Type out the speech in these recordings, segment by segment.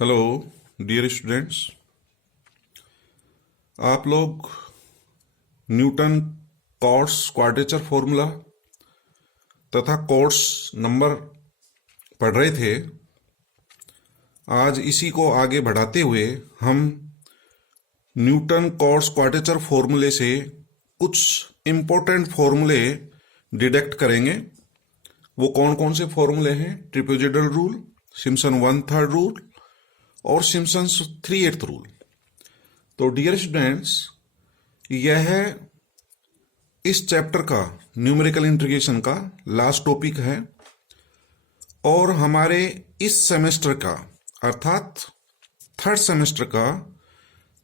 Hello dear students, आप लोग Newton Cotes quadrature formula तथा कॉट्स नंबर पढ़ रहे थे। आज इसी को आगे बढ़ाते हुए हम न्यूटन कॉट्स क्वाड्रेचर फॉर्मूले से कुछ इम्पोर्टेंट फॉर्मूले डिडक्ट करेंगे। वो कौन कौन से फॉर्मूले हैं? ट्रिपेजोइडल रूल, सिम्पसन 1/3 रूल और सिम्पसन्स 3/8 रूल। तो डियर स्टूडेंट्स, यह है इस चैप्टर का न्यूमेरिकल इंटीग्रेशन का लास्ट टॉपिक है और हमारे इस सेमेस्टर का अर्थात थर्ड सेमेस्टर का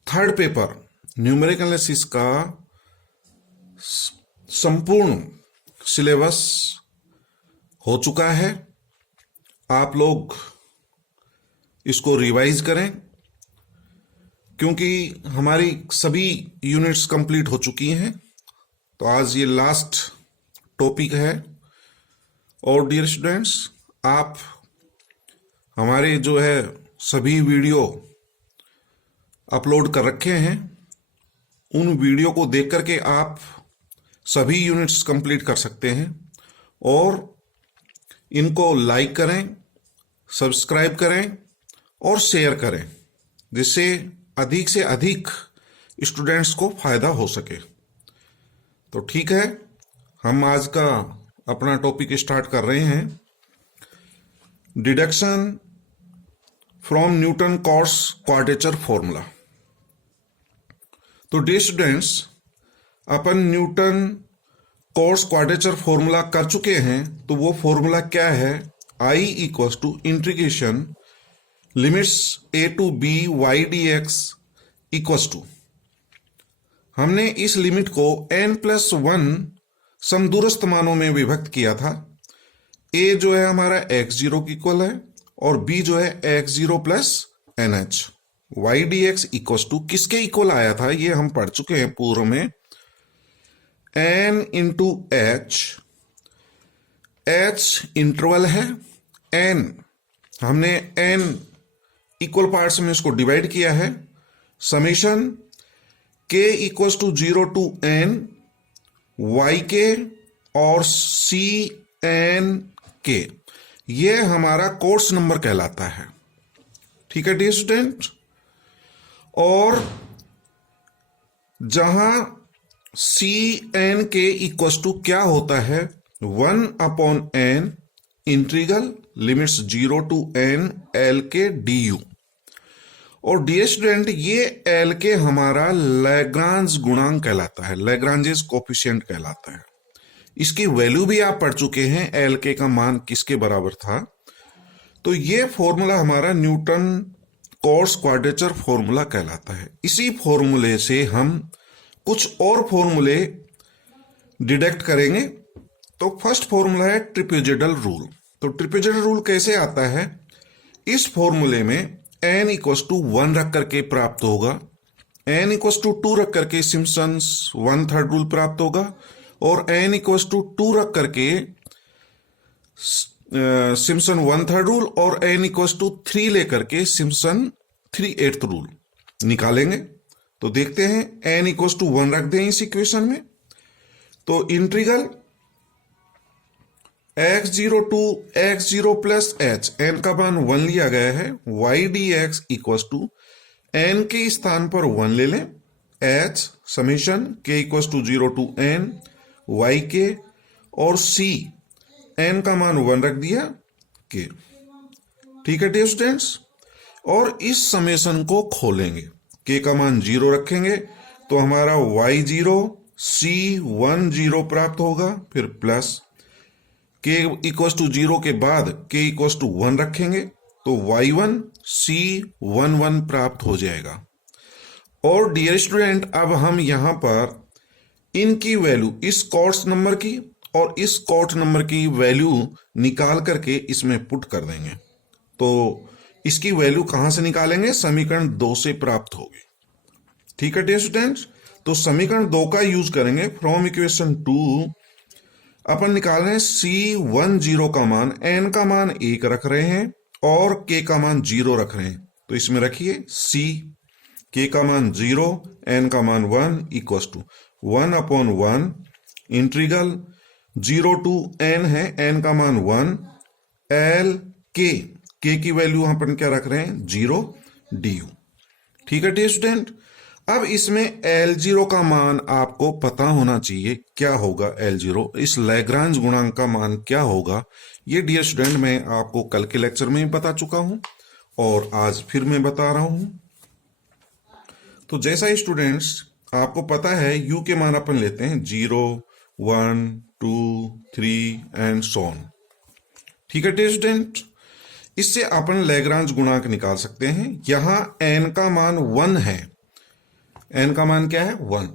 थर्ड पेपर न्यूमेरिकल एनालिसिस का संपूर्ण सिलेबस हो चुका है। आप लोग इसको रिवाइज करें क्योंकि हमारी सभी यूनिट्स कंप्लीट हो चुकी हैं। तो आज ये लास्ट टॉपिक है और डियर स्टूडेंट्स, आप हमारे जो है सभी वीडियो अपलोड कर रखे हैं, उन वीडियो को देख करके आप सभी यूनिट्स कंप्लीट कर सकते हैं और इनको लाइक करें, सब्सक्राइब करें और शेयर करें, जिससे अधिक से अधिक स्टूडेंट्स को फायदा हो सके। तो ठीक है, हम आज का अपना टॉपिक स्टार्ट कर रहे हैं। Deduction from Newton Cotes quadrature formula. तो डियर स्टूडेंट्स, अपन न्यूटन कॉट्स क्वाड्रेचर फॉर्मूला कर चुके हैं। तो वो फॉर्मूला क्या है? I equals to integration limits a to b y dx equals to, हमने इस लिमिट को n+1 समदूरस्थ मानों में विभक्त किया था। a जो है हमारा x0 की इक्वल है और b जो है x0 plus nh। y dx equals to किसके इक्वल आया था ये हम पढ़ चुके हैं पूर्व में, n into h। h interval है, n हमने n इक्वल पार्ट्स में इसको डिवाइड किया है। Summation k equals to 0 to n y के और c n k, ये हमारा कोर्स नंबर कहलाता है। ठीक है डियर स्टूडेंट, और जहां c n k equals to क्या होता है? 1/n integral limits 0 to n l के du। और डियर स्टूडेंट, ये l के हमारा लैग्रांज गुणांक कहलाता है, लैग्रांजेस कोफिशिएंट कहलाता है। इसकी वैल्यू भी आप पढ़ चुके हैं, l के का मान किसके बराबर था। तो ये फॉर्मूला हमारा न्यूटन कॉट्स क्वाड्रेचर फॉर्मूला कहलाता है। इसी फॉर्मूले से हम कुछ और फॉर्मूले डिडक्ट करेंगे। तो फर्स्ट फॉर्मूला है ट्रिपेजोइडल रूल। तो ट्रिपेजोइडल रूल कैसे आता है? इस फॉर्मूले में n इक्वल्स टू 1 रख करके प्राप्त होगा, n इक्वल्स टू 2 रख करके सिम्पसन्स 1/3 रूल प्राप्त होगा और n इक्वल्स टू 2 रख करके सिम्पसन 1/3 रूल और n इक्वल्स टू 3 लेकर के सिम्पसन 3/8 रूल निकालेंगे। तो देखते हैं, n इक्वल्स टू 1 रख दें इस इक्वेशन में। तो integral x0 to x0 plus h, n का मान 1 लिया गया है, y dx equals to n के स्थान पर 1 ले लें, h summation k equals to 0 to n y के और c n का मान 1 रख दिया k। ठीक है डियर स्टूडेंट्स, और इस समेशन को खोलेंगे, k का मान 0 रखेंगे तो हमारा y0 c10 प्राप्त होगा, फिर प्लस k इक्वल्स टू 0 के बाद k इक्वल्स टू 1 रखेंगे तो y1 c11 प्राप्त हो जाएगा। और डियर स्टूडेंट, अब हम यहां पर इनकी वैल्यू, इस कॉट्स नंबर की और इस कॉट नंबर की वैल्यू निकाल करके इसमें पुट कर देंगे। तो इसकी वैल्यू कहां से निकालेंगे? समीकरण 2 से प्राप्त होगी। ठीक है डियर स्टूडेंट्स, तो समीकरण 2 का यूज करेंगे। फ्रॉम इक्वेशन 2 अपन निकाल रहे हैं C10 का मान, n का मान 1 रख रहे हैं और k का मान 0 रख रहे हैं। तो इसमें रखिए सी, के का मान 0, एन का मान 1 equals to 1/1 integral 0 to n है, एन का मान 1 एल के की वैल्यू अपन क्या रख रहे हैं 0 du। ठीक है डियर स्टूडेंट। अब इसमें L0 का मान आपको पता होना चाहिए क्या होगा L0, इस लैग्रांज गुणांक का मान क्या होगा। ये डियर स्टूडेंट मैं आपको कल के लेक्चर में ही बता चुका हूं और आज फिर मैं बता रहा हूं। तो जैसा ही स्टूडेंट्स आपको पता है U के मान अपन लेते हैं 0, 1, 2, 3 एंड सो ऑन। ठीक है डियर स्टूडेंट। इससे अपन लैग्रांज गुणांक निकाल सकते हैं। यहां n का मान 1 है, n का मान क्या है 1,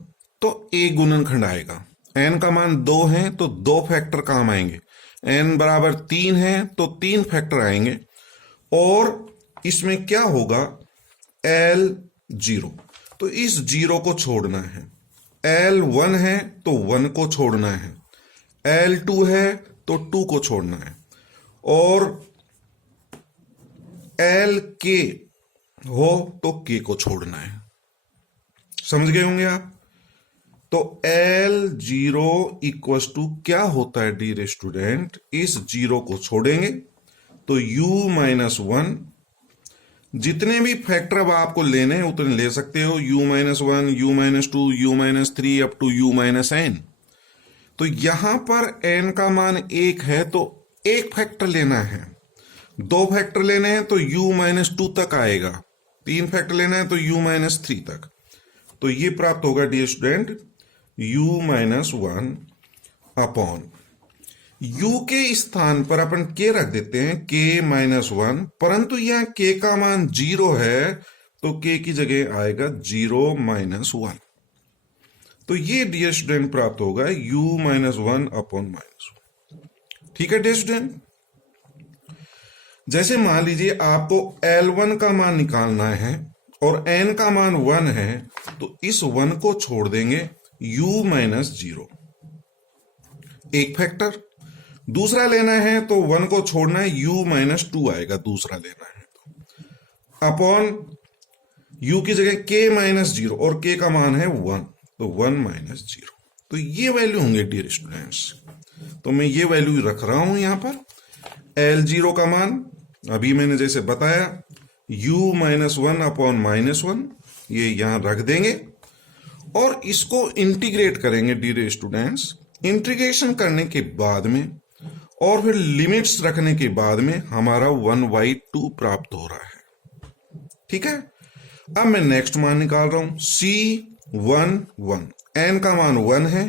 तो a गुणनखंड आएगा। n का मान 2 है तो 2 फैक्टर काम आएंगे, n बराबर 3 है तो 3 फैक्टर आएंगे। और इसमें क्या होगा L0, तो इस 0 को छोड़ना है। L1 है तो 1 को छोड़ना है, L2 है तो 2 को छोड़ना है, और LK हो तो K को छोड़ना है। समझ गए होंगे आप। तो L0 इक्वस टू क्या होता है डियर स्टूडेंट, इस 0 को छोड़ेंगे तो U-1, जितने भी फैक्टर अब आपको लेने हैं उतने ले सकते हो, U-1, U-2, U-3 up to U-n। तो यहां पर n का मान 1 है तो एक फैक्टर लेना है, 2 फैक्टर लेने हैं तो U-2 तक आएगा, 3 फैक्टर लेना है तो U-3 तक। तो ये प्राप्त होगा dear student U-1 upon U के स्थान पर अपन K रख देते हैं K-1, परंतु यहां K का मान 0 है तो K की जगह आएगा 0-1। तो ये डियर स्टूडेंट प्राप्त होगा U-1 अपॉन -1। ठीक है डियर स्टूडेंट। जैसे मान लीजिए आपको L1 का मान निकालना है और n का मान 1 है, तो इस 1 को छोड़ देंगे U-0, एक फैक्टर। दूसरा लेना है तो 1 को छोड़ना है, U-2 आएगा, दूसरा लेना है तो अपॉन U की जगह K-0 और K का मान है 1, तो 1-0। तो ये वैल्यू होंगे डियर स्टूडेंट्स। तो मैं ये वैल्यू रख रहा हूं यहां पर। L0 का मान अभी मैंने जैसे बताया U-1 अपॉन -1, ये यहां रख देंगे और इसको इंटीग्रेट करेंगे डियर स्टूडेंट्स। इंटीग्रेशन करने के बाद में और फिर लिमिट्स रखने के बाद में हमारा 1/2 प्राप्त हो रहा है। ठीक है। अब मैं नेक्स्ट मान निकाल रहा हूं C-1, n का मान 1 है,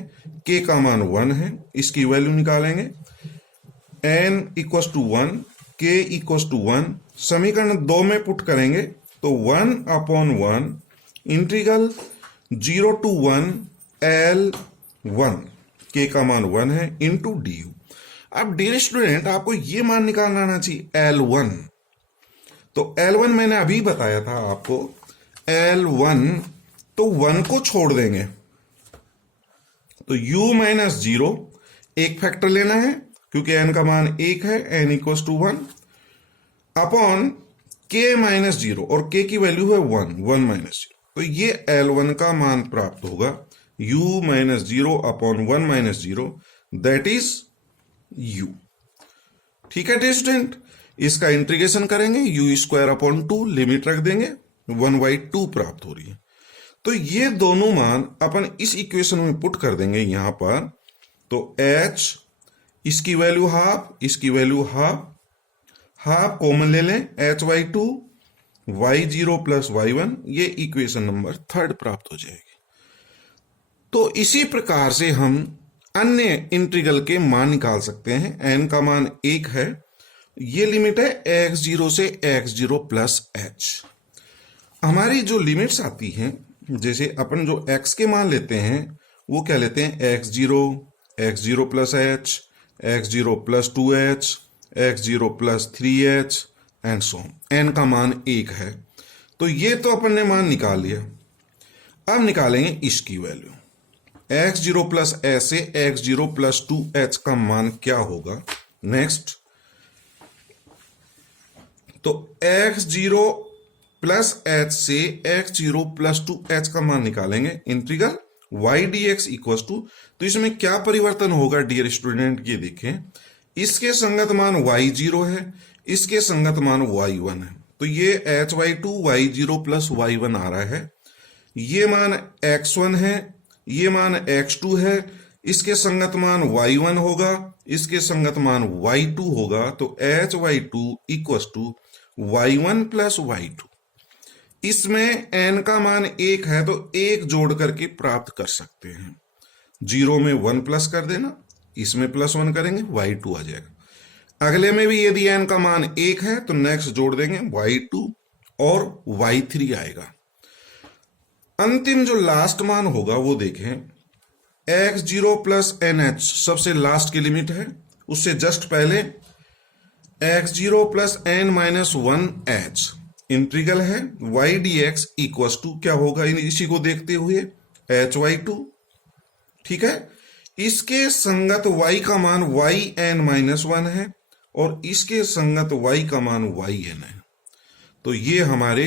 K का मान 1 है, इसकी वैल्यू निकालेंगे। n equals to 1, K equals to 1, समीकरण 2 में पुट करेंगे तो 1/1 इंटीग्रल 0 to 1 L1, K का मान 1 है, इंटू du। अब डियर स्टूडेंट आपको ये मान निकालना आना चाहिए L1। तो L1 मैंने अभी बताया था आपको, L1 तो 1 को छोड़ देंगे तो U-0, एक फैक्टर लेना है क्योंकि n का मान 1 है, n equals to 1 upon K-0 और K की वैल्यू है 1-0। तो ये L1 का मान प्राप्त होगा U-0 upon 1-0, that is U। ठीक है डियर स्टूडेंट। इसका इंटीग्रेशन करेंगे, U² अपॉन 2, लिमिट रख देंगे, 1/2 प्राप्त हो रही है। तो ये दोनों मान अपन इस इक्वेशन में पुट कर देंगे यहां पर। तो H, इसकी वैल्यू हाफ, इसकी वैल्यू हाफ, हाफ कॉमन ले लें, H/2, Y0 प्लस Y1, ये इक्वेशन नंबर 3 प्राप्त हो जाएगी। तो इसी प्रकार से हम अन्य इंटीग्रल के मान निकाल सकते हैं। n का मान 1 है, ये लिमिट है x0 से x0 प्लस h। हमारी जो लिमिट्स आती हैं, जैसे अपन जो x के मान लेते हैं वो क्या लेते हैं, x0, x0 plus h, x0 plus 2h, x0 plus 3h and so on. n का मान 1 है, तो ये तो अपन ने मान निकाल लिया। अब निकालेंगे इसकी वैल्यू। x0 प्लस h से x0 प्लस 2h का मान क्या होगा। नेक्स्ट, तो x0 प्लस एच से x0 प्लस 2h का मान निकालेंगे, integral y dx equal to, तो इसमें क्या परिवर्तन होगा डियर स्टूडेंट, ये देखें, इसके संगत मान y0 है, इसके संगत मान y1 है, तो ये hy2 y0 प्लस y1 आ रहा है, ये मान x1 है, ये मान x2 है, इसके संगत मान y1 होगा, इसके संगत मान y2 होगा, तो hy2 equal to y1 plus y2। इसमें n का मान 1 है तो 1 जोड़ करके प्राप्त कर सकते हैं, 0 में 1 प्लस कर देना, इसमें प्लस 1 करेंगे y2 आ जाएगा। अगले में भी यदि n का मान 1 है तो नेक्स्ट जोड़ देंगे y2 और y3 आएगा। अंतिम जो लास्ट मान होगा वो देखें, x0 प्लस nh सबसे लास्ट की लिमिट है, उससे जस्ट पहले x0 plus n minus 1h integral है y dx इक्वल टू क्या होगा, इसी को देखते हुए hy2, ठीक है। इसके संगत y का मान yn माइनस 1 है और इसके संगत y का मान yn है, तो ये हमारे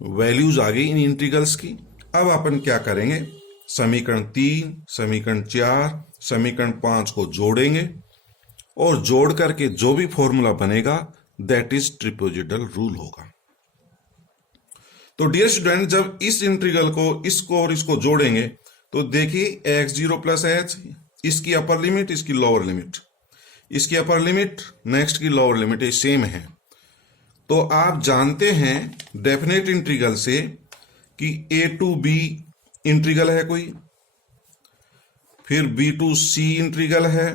वैल्यूज आ गई इन इंटीग्रल्स की। अब अपन क्या करेंगे, समीकरण 3, समीकरण 4, समीकरण 5 को जोड़ेंगे और जोड़ करके जो भी फॉर्मूला बनेगा दैट इज ट्रिपेजिडल रूल होगा। तो डियर स्टूडेंट, जब इस इंटीग्रल को, इसको और इसको जोड़ेंगे तो देखिए x0 प्लस h, इसकी अपर लिमिट, इसकी लोअर लिमिट, इसकी अपर लिमिट, नेक्स्ट की लोअर लिमिट ये सेम है। तो आप जानते हैं डेफिनेट इंटीग्रल से कि a टू b इंटीग्रल है कोई, फिर b टू c इंटीग्रल है,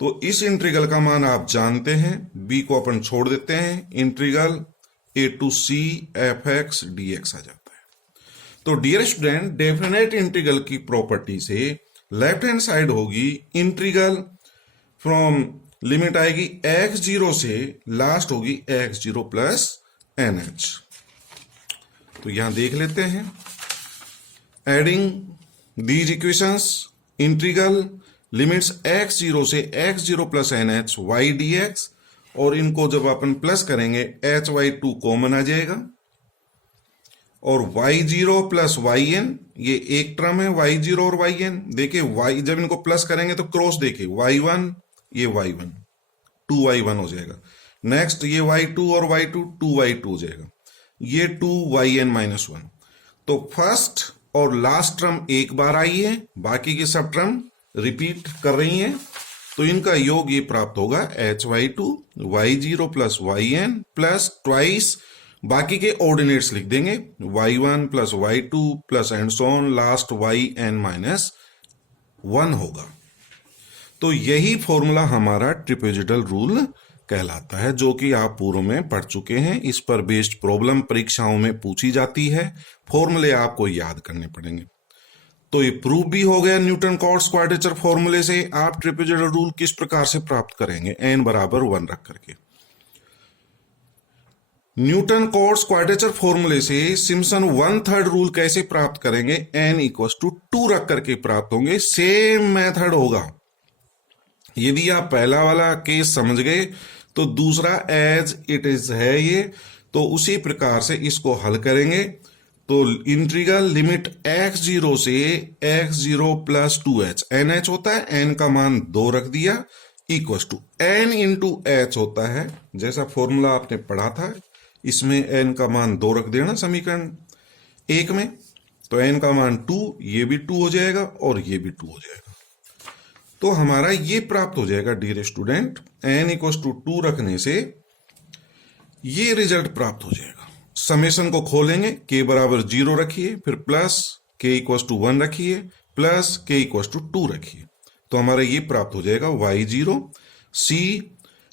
तो इस इंटीग्रल का मान आप जानते हैं, b को अपन छोड़ देते हैं, integral a to c fx dx आ जाता है। तो डियर स्टूडेंट, डेफिनेट इंटीग्रल की प्रॉपर्टी से लेफ्ट हैंड साइड होगी इंटीग्रल फ्रॉम, लिमिट आएगी x0 से, लास्ट होगी x0 प्लस nh। तो यहां देख लेते हैं, adding these equations, integral limits x0 से x0 plus nh y dx, और इनको जब अपन प्लस करेंगे hy2 कॉमन आ जाएगा और y0 प्लस yn, ये एक टर्म है y0 और yn, देखिए y जब इनको प्लस करेंगे तो क्रॉस देखिए y1, ये y1, 2y1 हो जाएगा, नेक्स्ट ये y2 और y2, 2y2 हो जाएगा, ये 2yn माइनस 1। तो फर्स्ट और लास्ट टर्म एक बार आई है, बाकी की सब टर्म रिपीट कर रही हैं, तो इनका योग ये प्राप्त होगा hy2 y0 plus yn plus twice, बाकी के ऑर्डिनेट्स लिख देंगे y1 plus y2 plus and so on, last yn minus 1 होगा। तो यही फॉर्मूला हमारा ट्रिपेजिडल रूल कहलाता है, जो कि आप पूर्व में पढ़ चुके हैं। इस पर बेस्ड प्रॉब्लम परीक्षाओं में पूछी जाती है, फॉर्मूले आपको याद करने पड़ेंगे। तो ये प्रूव भी हो गया, न्यूटन कॉट्स क्वाड्रेचर फॉर्मूले से आप ट्रिपेजिडल रूल किस प्रकार से प्राप्त करेंगे, n बराबर 1 रख करके। न्यूटन कॉट्स क्वाड्रेचर फॉर्मूले से सिम्पसन 1/3 रूल कैसे प्राप्त करेंगे, n इक्वल टू 2 रख करके प्राप्त होंगे। सेम मेथड होगा, यदि आप पहला वाला केस समझ गए तो दूसरा एज इट इज है ये, तो उसी प्रकार से इसको हल करेंगे। तो इंटीग्रल लिमिट x0 से x0 प्लस 2h, nh होता है, n का मान 2 रख दिया, equal to n into h होता है, जैसा फॉर्मूला आपने पढ़ा था, इसमें n का मान 2 रख देना समीकरण 1 में, तो n का मान 2, ये भी 2 हो जाएगा और ये भी 2 हो जाएगा। तो हमारा ये प्राप्त हो जाएगा dear student, n equal to 2 रखने से ये रिजल्ट प्राप्त हो जाएगा। समेशन को खोलेंगे, k बराबर 0 रखिए, फिर प्लस k इक्वल टू 1 रखिए, प्लस k इक्वल टू 2 रखिए, तो हमारा ये प्राप्त हो जाएगा y0, c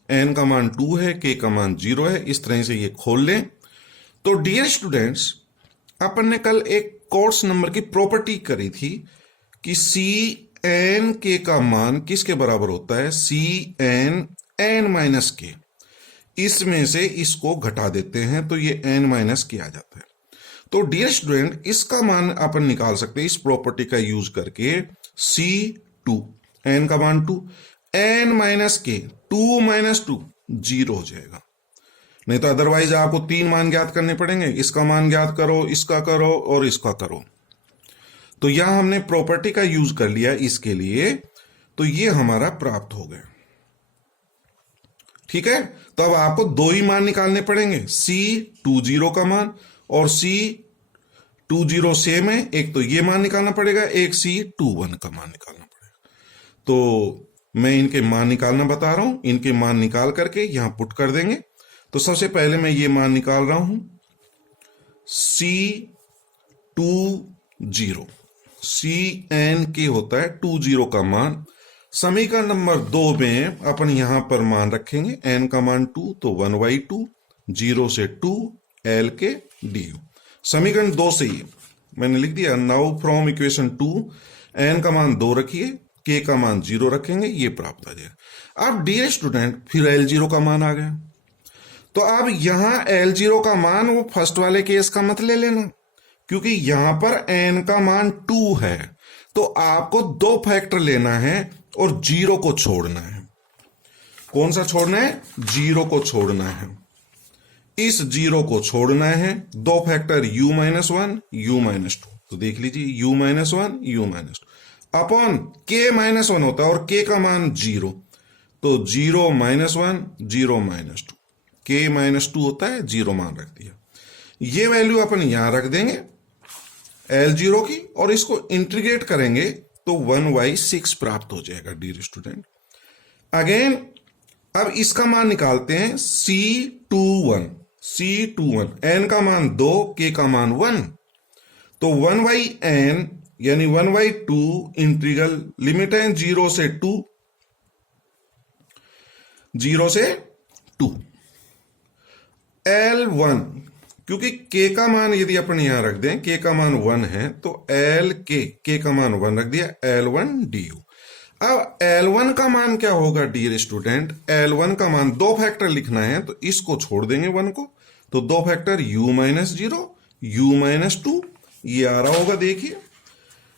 n का मान 2 है, k का मान 0 है, इस तरह से ये खोल लें। तो डियर स्टूडेंट्स, अपन ने कल एक कोर्स नंबर की प्रॉपर्टी करी थी कि c n k का मान किसके बराबर होता है, c n n minus k, इसमें से इसको घटा देते हैं तो ये n माइनस k आ जाता है। तो डियर स्टूडेंट, इसका मान अपन निकाल सकते हैं इस प्रॉपर्टी का यूज करके, c2, n का मान 2, n माइनस k, 2 माइनस 2 0 हो जाएगा, नहीं तो अदरवाइज आपको 3 मान ज्ञात करने पड़ेंगे, इसका मान ज्ञात करो, इसका करो और इसका करो। तो यहां हमने प्रॉपर्टी का यूज कर लिया इसके लिए, तो ये हमारा प्राप्त हो गया। ठीक है, तो अब आपको 2 ही मान निकालने पड़ेंगे, C20 का मान और C20 सेम है, एक तो ये मान निकालना पड़ेगा, एक C21 का मान निकालना पड़ेगा। तो मैं इनके मान निकालना बता रहा हूं, इनके मान निकाल करके यहां पुट कर देंगे। तो सबसे पहले मैं ये मान निकाल रहा हूं, C20, CN होता है 20 का मान। समीकरण नंबर 2 में अपन यहां पर मान रखेंगे, n का मान 2 तो 1/2, 0 से 2 L के du। समीकरण 2 से ही मैंने लिख दिया, नाउ फ्रॉम इक्वेशन 2 n का मान 2 रखिए, k का मान 0 रखेंगे, ये प्राप्त आ जाएगा। अब डियर स्टूडेंट फिर L0 का मान आ गया, तो अब यहां L0 का मान वो फर्स्ट वाले केस का मत ले लेना, क्योंकि यहां पर n का मान 2 है, तो आपको 2 फैक्टर लेना है और 0 को छोड़ना है। कौन सा छोड़ना है? 0 को छोड़ना है। इस 0 को छोड़ना है, 2 फैक्टर u-1 u-2, तो देख लीजिए u-1 u-2 अपॉन k-1 होता है और k का मान 0, तो 0-1 0-2, k-2 होता है, 0 मान रख दिया। ये वैल्यू अपन यहां रख देंगे L0 की और इसको इंटीग्रेट करेंगे तो 1/6 प्राप्त हो जाएगा डियर स्टूडेंट। अगेन अब इसका मान निकालते हैं, C21 n का मान 2, k का मान 1, तो 1/n यानी 1/2 इंटीग्रल लिमिट है 0 से 2 L1, क्योंकि k का मान यदि अपन यहां रख दें, k का मान 1 है, तो k का मान 1 रख दिया, L1 du। अब L1 का मान क्या होगा डियर स्टूडेंट? L1 का मान 2 फैक्टर लिखना है, तो इसको छोड़ देंगे 1 को, तो 2 फैक्टर u-0 u-2, ये आ रहा होगा, देखिए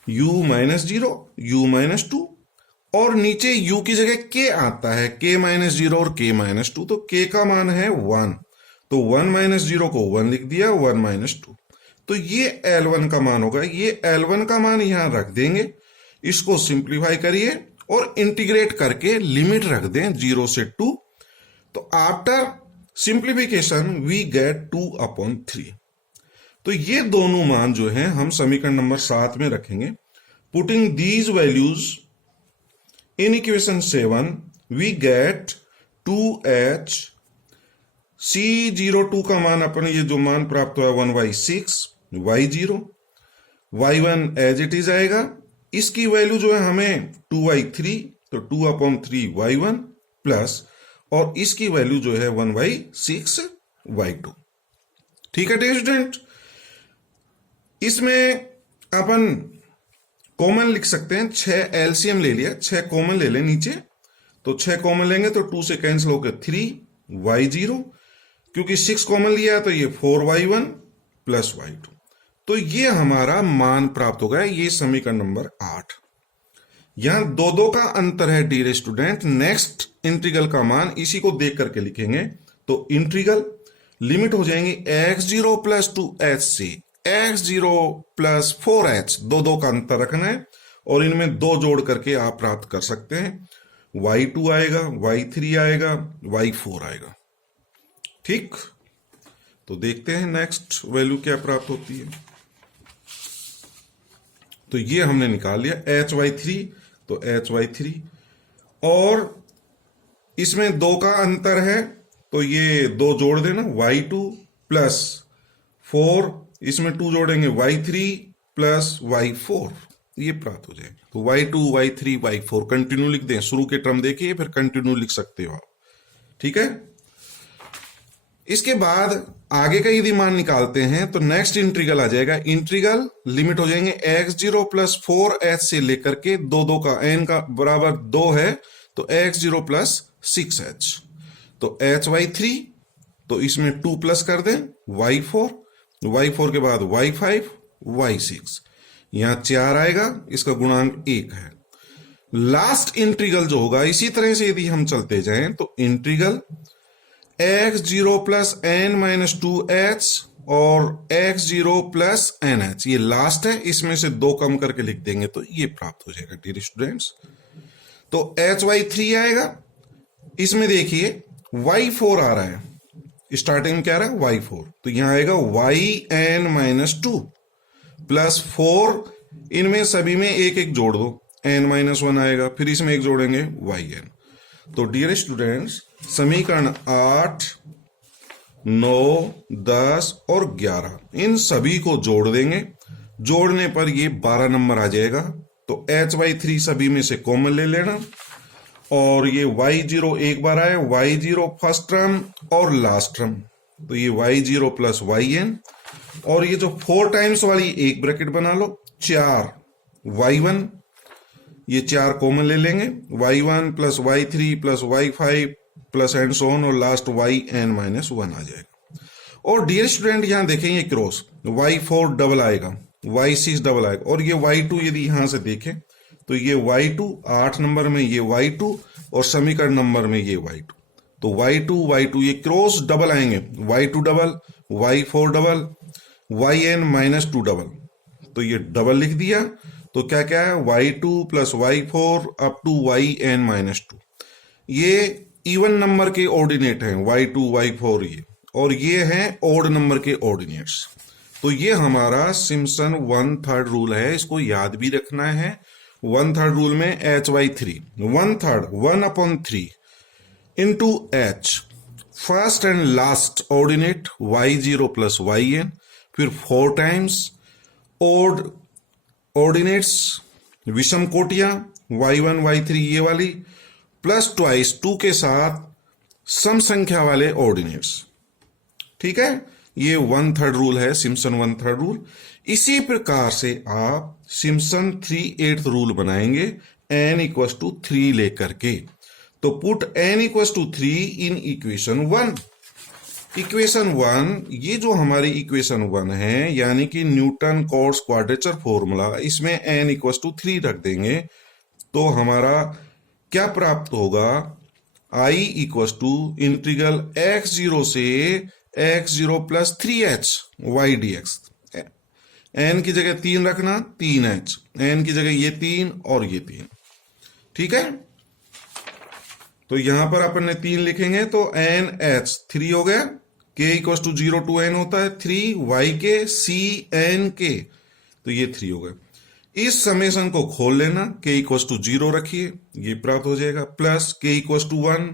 u-0 u-2, और नीचे u की जगह k आता है, k-0 और k-2, तो k का मान है 1, तो 1-0 को 1 लिख दिया, 1-2, तो ये L1 का मान होगा। ये L1 का मान यहां रख देंगे, इसको सिंप्लीफाई करिए और इंटीग्रेट करके लिमिट रख दें 0 से 2, तो आफ्टर सिंप्लीफिकेशन वी गेट 2/3। तो ये दोनों मान जो हैं हम समीकरण नंबर 7 में रखेंगे। Putting these values in equation 7 we get 2h, C02 का मान अपन ये जो मान प्राप्त हुआ 1/6, y0 y1 as it is आएगा, इसकी वैल्यू जो है हमें 2/3, तो 2/3 y1 प्लस, और इसकी वैल्यू जो है 1/6 y2। ठीक है डियर स्टूडेंट, इसमें अपन कॉमन लिख सकते हैं, 6 एलसीएम ले लिया, 6 कॉमन ले लें नीचे, तो 6 कॉमन लेंगे तो 2 से कैंसिल होकर 3y0, क्योंकि 6 कॉमन लिया तो ये 4y1 प्लस y2, तो ये हमारा मान प्राप्त हो गया। ये समीकरण नंबर 8। यहां 2 का अंतर है डियर स्टूडेंट, नेक्स्ट इंटीग्रल का मान इसी को देख करके लिखेंगे, तो इंटीग्रल लिमिट हो जाएंगे x0 प्लस 2h से x0 प्लस 4h, 2 का अंतर रखना है और इनमें 2 जोड़ करके आप प्राप्त कर सकते हैं, y2 आएगा, y3 आएगा, y4 आएगा। ठीक, तो देखते हैं नेक्स्ट वैल्यू क्या प्राप्त होती है। तो ये हमने निकाल लिया hy3, तो hy3, और इसमें 2 का अंतर है, तो ये 2 जोड़ देना, y2 प्लस 4, इसमें 2 जोड़ेंगे y3 प्लस y4, ये प्राप्त हो जाएगा। तो y2 y3 y4 कंटिन्यू लिख दें, शुरू के टर्म देखिए फिर कंटिन्यू लिख सकते हो आप। ठीक है, इसके बाद आगे का यदि मान निकालते हैं तो नेक्स्ट इंटीग्रल आ जाएगा, इंटीग्रल लिमिट हो जाएंगे x0 प्लस 4h से लेकर के 2 का n का बराबर 2 है, तो x0 प्लस 6h, तो hy3, तो इसमें 2 प्लस कर दें, y4 के बाद y5 y6, यहां 4 आएगा, इसका गुणांक 1 है। लास्ट इंटीग्रल जो होगा इसी तरह से यदि हम चलते जाएं तो integral x0 plus n minus 2h और x0 प्लस nh, ये लास्ट है, इसमें से 2 कम करके लिख देंगे तो ये प्राप्त हो जाएगा डियर स्टूडेंट्स। तो hy3 आएगा, इसमें देखिए y4 आ रहा है, स्टार्टिंग में क्या आ रहा है y4, तो यहां आएगा yn माइनस 2 प्लस 4, इनमें सभी में एक एक जोड़ दो, n माइनस 1 आएगा, फिर इसमें एक जोड़ेंगे yn। तो डियर स्टूडेंट्स समीकरण 8, 9, 10 और 11 इन सभी को जोड़ देंगे, जोड़ने पर ये 12 नंबर आ जाएगा। तो hy3 सभी में से कॉमन ले लेना, और ये y0 एक बार आए, y0 फर्स्ट टर्म और लास्ट टर्म, तो ये y0 प्लस yn, और ये जो 4 टाइम्स वाली एक ब्रैकेट बना लो, 4 y1, ये 4 कॉमन ले लेंगे, y1 plus y3 plus y5 plus and so on, और लास्ट yn माइनस 1 आ जाएगा। और डियर स्टूडेंट यहां देखेंगे क्रॉस, y4 डबल आएगा, y6 डबल आएगा, और ये y2 यदि यहां से देखें तो ये y2 8 नंबर में, ये y2 और समीकरण नंबर में ये y2, तो y2 ये क्रॉस डबल आएंगे, y2 double, y4 double, yn minus 2 double, तो ये डबल लिख दिया। तो क्या क्या है y2 plus y4 up to yn minus 2, ये इवन नंबर के ऑर्डिनेट हैं y2 y4 ये, और ये हैं ऑड नंबर के ऑर्डिनेट्स। तो ये हमारा सिम्पसन 1/3 रूल है, इसको याद भी रखना है। 1/3 रूल में hy3 1/3 1/3 into h, first and last ordinate y0 plus yn, फिर 4 टाइम्स ऑड ऑर्डिनेट्स विषम कोटियां y1 y3 ये वाली, प्लस ट्वाइस 2 के साथ सम संख्या वाले ऑर्डिनेट्स। ठीक है, ये 1/3 रूल है, सिम्पसन 1/3 रूल। इसी प्रकार से आप सिम्पसन 3/8 रूल बनाएंगे n इक्वस टू 3 लेकर के। तो put n equals to 3 in equation 1। Equation 1, ये जो हमारी इक्वेशन 1 है, यानी कि न्यूटन कॉट्स क्वाड्रेचर फॉर्मूला, इसमें n इक्वस टू 3 रख देंगे तो हमारा क्या प्राप्त होगा, i equals to integral x0 से x0 plus 3h y dx। n की जगह 3 रखना, 3h, n की जगह ये 3 और ये 3। ठीक है, तो यहां पर अपन ने 3 लिखेंगे तो nh 3 हो गया, k equal to 0 to n होता है 3, y के c n के, तो ये 3 हो गए। इस समेशन को खोल लेना, k इक्वल टू 0 रखिए, ये प्राप्त हो जाएगा, plus k equal to 1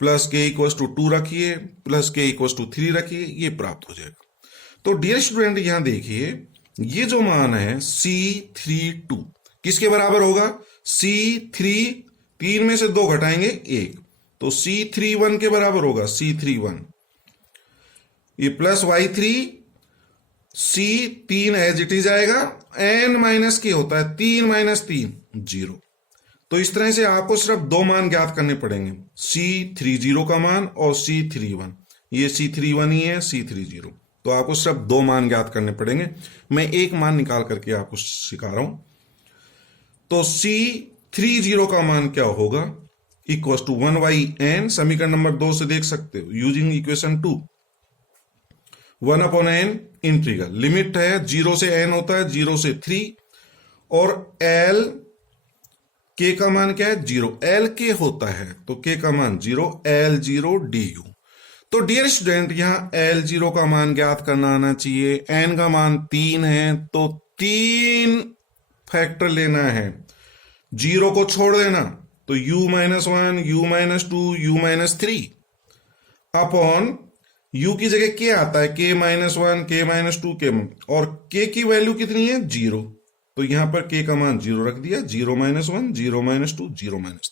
plus k equal to 2 रखिए, प्लस k इक्वल टू 3 रखिए, ये प्राप्त हो जाएगा। तो डियर स्टूडेंट यहां देखिए, ये जो मान है C32 किसके बराबर होगा, C3, 3 में से 2 घटाएंगे 1, तो C31 के बराबर होगा, C31, ये plus y3, C3 as it is आएगा, n माइनस के होता है 3 माइनस 3 0। तो इस तरह से आपको सिर्फ 2 मान ज्ञात करने पड़ेंगे, C30 का मान और C31, ये C31 ही है, C30, तो आपको सिर्फ 2 मान ज्ञात करने पड़ेंगे। मैं एक मान निकाल करके आपको सिखा रहा हूं। तो C30 का मान क्या होगा, इक्वल टू 1/n, समीकरण नंबर 2 से देख सकते हो, using equation 2, 1/n integral, limit है 0 से n होता है, 0 से 3, और l k का मान क्या है 0, l k होता है तो k का मान 0, l0 du। तो डियर स्टूडेंट यहां l0 का मान ज्ञात करना आना चाहिए, n का मान 3 है तो 3 फैक्टर लेना है, 0 को छोड़ देना, तो u-1, u-2, u-3 upon u की जगह k आता है, k-1, k-2, k, और k की वैल्यू कितनी है 0, तो यहां पर k का मान 0 रख दिया, 0-1, 0-2, 0-3।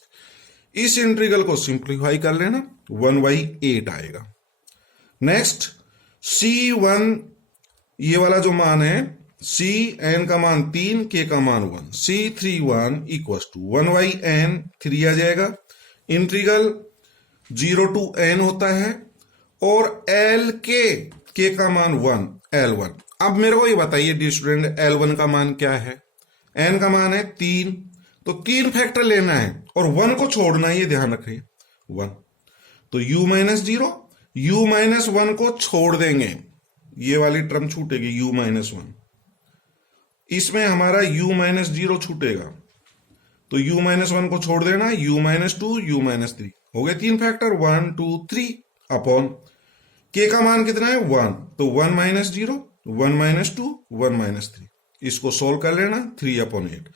इस इंटीग्रल को सिंप्लीफाई कर लेना, 1/8 आएगा। नेक्स्ट C1, ये वाला जो मान है, C n का मान 3, k का मान 1, C31 इक्वल टू 1/n 3 आ जाएगा, इंटीग्रल 0 टू n होता है, और l k का मान 1, L1। अब मेरे को ये बताइए डियर स्टूडेंट, L1 का मान क्या है, n का मान है 3, तो 3 फैक्टर लेना है और 1 को छोड़ना है, ये ध्यान रखिए 1, तो u माइनस 0, u माइनस 1 को छोड़ देंगे, ये वाली टर्म छूटेगी u माइनस 1, इसमें हमारा u माइनस 0 छूटेगा, तो u माइनस 1 को छोड़ देना, u माइनस 2, u माइनस 3, हो गए 3 फैक्टर, 1 2 3 अपॉन k का मान कितना है 1, तो 1 माइनस 0, 1 माइनस 2, 1 माइनस 3, इसको सोल्व कर लेना 3 अपॉन 8।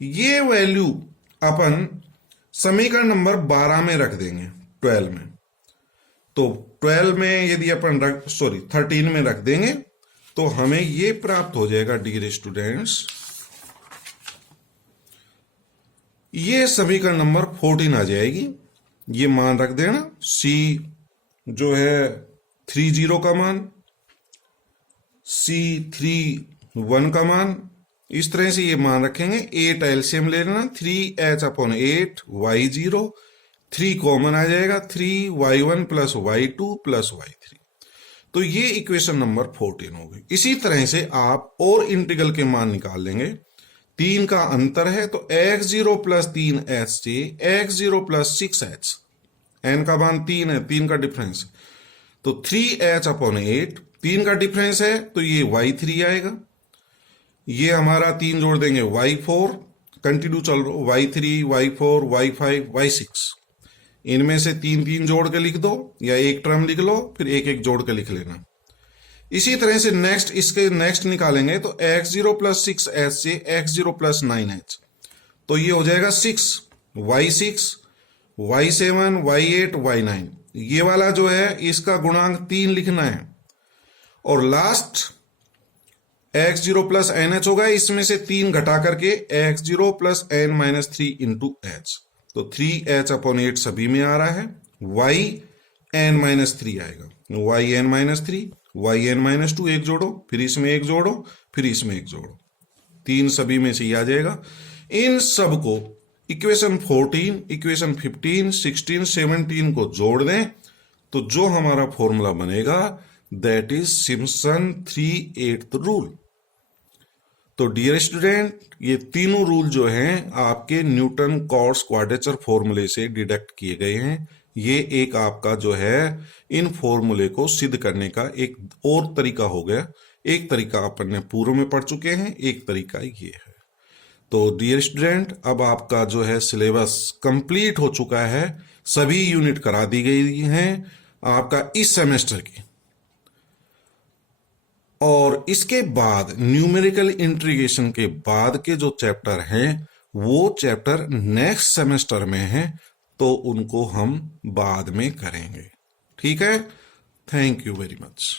ये वैल्यू अपन समीकरण नंबर 12 में रख देंगे, 12 में, तो 12 में यदि अपन 13 में रख देंगे तो हमें ये प्राप्त हो जाएगा डियर स्टूडेंट्स, ये समीकरण नंबर 14 आ जाएगी। ये मान रख देना, c जो है 30 का मान, C31 का मान, इस तरह से ये मान रखेंगे। 8 एलसीएम ले लेना, 3h अपॉन 8 y0, 3 कॉमन आ जाएगा, 3y1 plus y2 plus y3, तो ये इक्वेशन नंबर 14 हो गई। इसी तरह से आप और इंटीग्रल के मान निकाल लेंगे। 3 का अंतर है तो x0 प्लस 3h से x0 प्लस 6h, n का मान 3 है, 3 का डिफरेंस, तो 3h अपॉन 8, 3 का डिफरेंस है तो ये y3 आएगा, ये हमारा 3 जोड़ देंगे y4, कंटिन्यू चल रहा, y3 y4 y5 y6, इनमें से 3 जोड़ के लिख दो या एक टर्म लिख लो, फिर एक एक जोड़ के लिख लेना। इसी तरह से नेक्स्ट, इसके नेक्स्ट निकालेंगे तो x0 प्लस 6h से x0 प्लस 9h, तो ये हो जाएगा 6 y6 y7 y8 y9, ये वाला जो है इसका गुणांक 3 लिखना है, और लास्ट x0 प्लस nh होगा, इसमें से 3 घटा करके x0 plus n minus 3 into h, तो 3h अपॉन 8 सभी में आ रहा है, yn माइनस 3 आएगा, yn माइनस 3, yn माइनस 2, एक जोड़ो, फिर इसमें एक जोड़ो, फिर इसमें एक जोड़ो, 3 सभी में से ही आ जाएगा। इन सब को इक्वेशन 14, इक्वेशन 15, 16, 17 को जोड़ दें तो जो हमारा फॉर्मूला बनेगा दैट इज सिम्पसन 3/8 रूल। तो डियर स्टूडेंट, ये तीनों रूल जो हैं आपके न्यूटन कॉट्स क्वाड्रेचर फॉर्मूले से डिडक्ट किए गए हैं। ये एक आपका जो है इन फॉर्मूले को सिद्ध करने का एक और तरीका हो गया। एक तरीका अपन ने पूर्व में पढ़ चुके हैं, एक तरीका ये है। तो डियर स्टूडेंट, अब आपका जो है सिलेबस कंप्लीट हो चुका है, सभी यूनिट करा दी गई हैं आपका इस सेमेस्टर की, और इसके बाद न्यूमेरिकल इंटीग्रेशन के बाद के जो चैप्टर हैं वो चैप्टर नेक्स्ट सेमेस्टर में हैं, तो उनको हम बाद में करेंगे। ठीक है, थैंक यू वेरी मच।